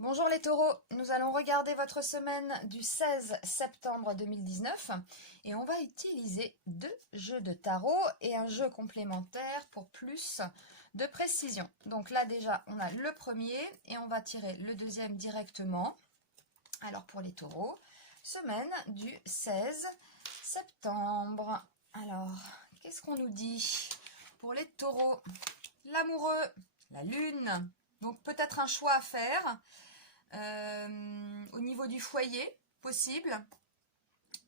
Bonjour les taureaux, nous allons regarder votre semaine du 16 septembre 2019 et on va utiliser deux jeux de tarot et un jeu complémentaire pour plus de précision. Donc là déjà on a le premier et on va tirer le deuxième directement. Alors pour les taureaux, semaine du 16 septembre. Alors qu'est-ce qu'on nous dit pour les taureaux? L'amoureux, la lune, donc peut-être un choix à faire. Au niveau du foyer, possible.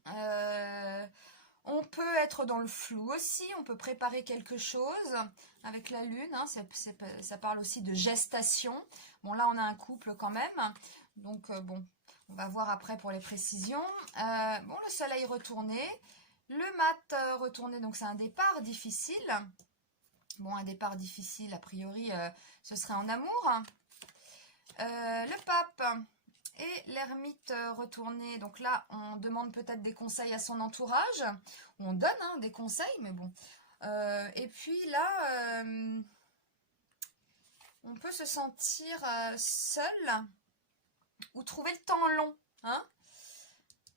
On peut être dans le flou aussi, on peut préparer quelque chose avec la lune, hein, ça parle aussi de gestation. Bon là on a un couple quand même, donc bon, on va voir après pour les précisions. Bon, le soleil retourné, le mat retourné, donc c'est un départ difficile. Bon, un départ difficile, a priori, ce serait en amour. Le pape et l'ermite retourné. Donc là, on demande peut-être des conseils à son entourage. On donne des conseils, mais bon. Et puis là, on peut se sentir seul ou trouver le temps long. Hein,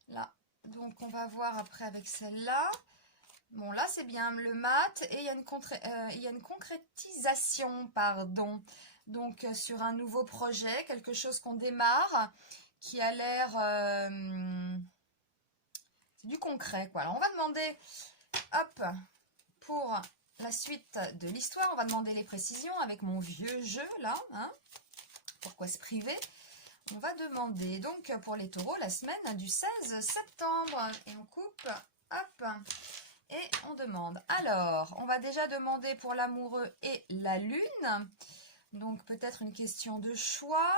là. Donc on va voir après avec celle-là. Bon, là, c'est bien le mat et il y a une concrétisation, pardon. Donc, sur un nouveau projet, quelque chose qu'on démarre, qui a l'air... c'est du concret, quoi. Alors, on va demander, hop, pour la suite de l'histoire, on va demander les précisions avec mon vieux jeu, là. Hein, pourquoi se priver? On va demander, donc, pour les taureaux, la semaine du 16 septembre. Et on coupe, hop... Et on demande. Alors, on va déjà demander pour l'amoureux et la lune. Donc, peut-être une question de choix.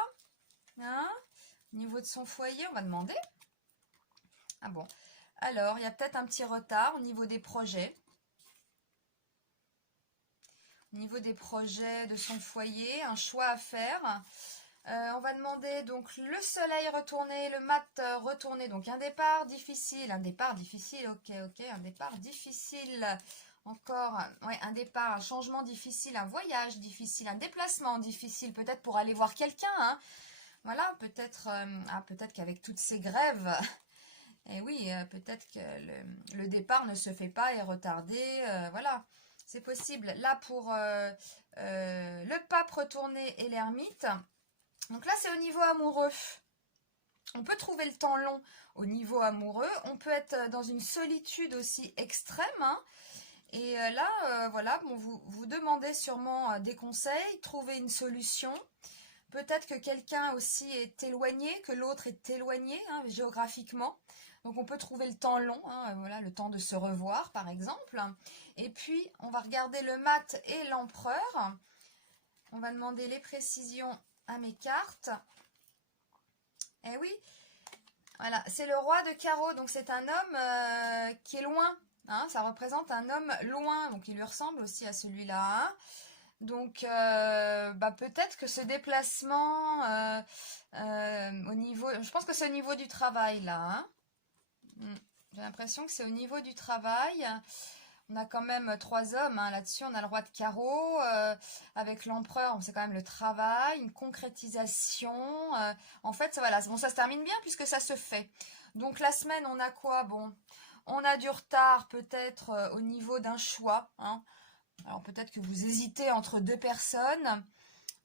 Hein, au niveau de son foyer, on va demander. Ah bon. Alors, il y a peut-être un petit retard au niveau des projets. Au niveau des projets de son foyer, un choix à faire. On va demander donc le soleil retourné, le mat retourné, donc un départ difficile, ok, un départ difficile, encore, ouais, un départ, un changement difficile, un voyage difficile, un déplacement difficile, peut-être pour aller voir quelqu'un, hein. Voilà, peut-être peut-être qu'avec toutes ces grèves, et oui, peut-être que le départ ne se fait pas, est retardé, voilà, c'est possible. Là, pour le pape retourné et l'ermite, donc là, c'est au niveau amoureux. On peut trouver le temps long au niveau amoureux. On peut être dans une solitude aussi extrême. Hein. Et là, voilà, bon, vous demandez sûrement des conseils, trouver une solution. Peut-être que quelqu'un aussi est éloigné, que l'autre est éloigné hein, géographiquement. Donc on peut trouver le temps long, hein, voilà, le temps de se revoir par exemple. Et puis, on va regarder le mat et l'empereur. On va demander les précisions à mes cartes. Eh oui, voilà, c'est le roi de carreau, donc c'est un homme qui est loin, hein, ça représente un homme loin, donc il lui ressemble aussi à celui-là. Hein. Donc peut-être que ce déplacement au niveau, je pense que c'est au niveau du travail là. Hein. J'ai l'impression que c'est au niveau du travail. On a quand même trois hommes hein, là-dessus. On a le roi de carreau avec l'empereur. C'est quand même le travail, une concrétisation. En fait, voilà. Bon, ça se termine bien puisque ça se fait. Donc la semaine, on a quoi? Bon, on a du retard peut-être au niveau d'un choix. Hein. Alors peut-être que vous hésitez entre deux personnes.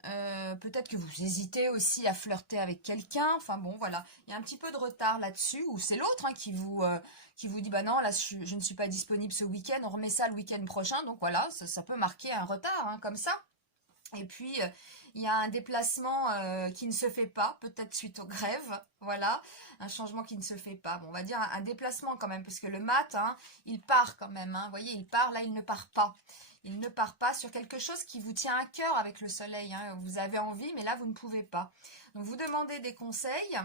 Peut-être que vous hésitez aussi à flirter avec quelqu'un. Enfin bon, voilà. Il y a un petit peu de retard là-dessus. Ou c'est l'autre hein, qui vous dit, bah non, là, je ne suis pas disponible ce week-end. On remet ça le week-end prochain. Donc voilà, ça peut marquer un retard, hein, comme ça. Et puis, il y a un déplacement qui ne se fait pas, peut-être suite aux grèves, voilà, un changement qui ne se fait pas. Bon, on va dire un déplacement quand même, parce que le mat, hein, il part quand même, hein, vous voyez, il part, là, il ne part pas. Il ne part pas sur quelque chose qui vous tient à cœur avec le soleil, hein. Vous avez envie, mais là, vous ne pouvez pas. Donc, vous demandez des conseils,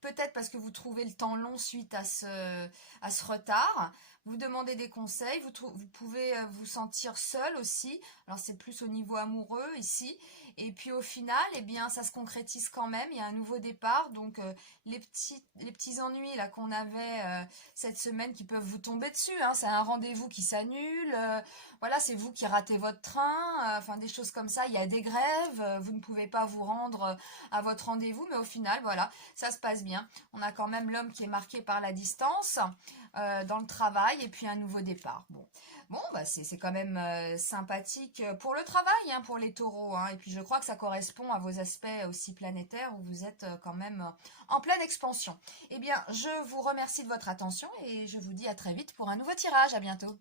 peut-être parce que vous trouvez le temps long suite à ce retard. vous demandez des conseils, vous pouvez vous sentir seul aussi. Alors c'est plus au niveau amoureux ici. Et puis au final, eh bien, ça se concrétise quand même. Il y a un nouveau départ. Donc les petits ennuis là qu'on avait cette semaine qui peuvent vous tomber dessus, hein. C'est un rendez-vous qui s'annule. Voilà, c'est vous qui ratez votre train. Enfin des choses comme ça. Il y a des grèves. Vous ne pouvez pas vous rendre à votre rendez-vous. Mais au final, voilà, ça se passe bien. On a quand même l'homme qui est marqué par la distance dans le travail et puis un nouveau départ. Bon, bah c'est quand même sympathique pour le travail, hein, pour les taureaux, hein. Et puis je crois que ça correspond à vos aspects aussi planétaires où vous êtes quand même en pleine expansion. Eh bien, je vous remercie de votre attention et je vous dis à très vite pour un nouveau tirage. À bientôt.